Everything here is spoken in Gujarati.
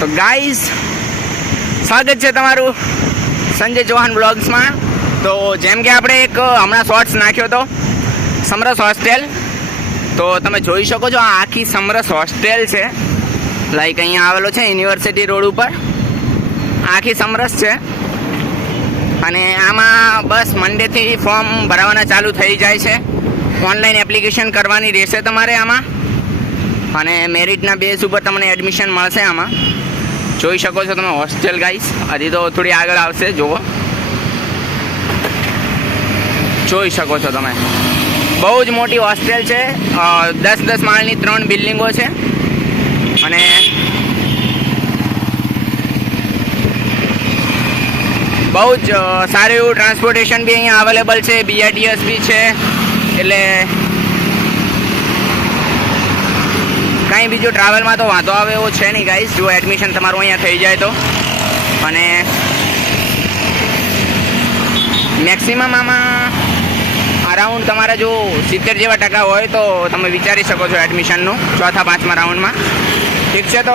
તો ગાઈઝ સ્વાગત છે તમારું સંજય ચૌહાણ બ્લોગ્સમાં. તો જેમ કે આપણે એક હમણાં શોર્ટ્સ નાખ્યો હતો સમરસ હોસ્ટેલ, તો તમે જોઈ શકો છો આ આખી સમરસ હોસ્ટેલ છે. લાઈક અહીંયા આવેલો છે યુનિવર્સિટી રોડ ઉપર આખી સમરસ છે. અને આમાં બસ મંડેથી ફોર્મ ભરાવાના ચાલુ થઈ જાય છે. ઓનલાઈન એપ્લિકેશન કરવાની રહેશે તમારે આમાં, અને મેરિટના બેઝ ઉપર તમને એડમિશન મળશે. આમાં જોઈ શકો છો તમે હોસ્ટેલ ગાઈસ. હજી તો થોડી આગળ આવશે, જુઓ, જોઈ શકો છો તમે. બહુ જ મોટી હોસ્ટેલ છે. 10-10 માળની 3 બિલ્ડિંગો છે. અને બહુ જ સારું એવું ટ્રાન્સપોર્ટેશન બી અહીંયા અવેલેબલ છે. BRTS બી છે, એટલે કાંઈ બીજું ટ્રાવેલમાં તો વાંધો આવે એવો છે નહીં ગાઈસ, જો એડમિશન તમારું અહીંયા થઈ જાય તો. અને મેક્સિમમ આમાં અરાઉન્ડ તમારા જો 70 જેવા ટકા હોય તો તમે વિચારી શકો છો એડમિશનનું 4થા 5મા રાઉન્ડમાં. ઠીક છે. તો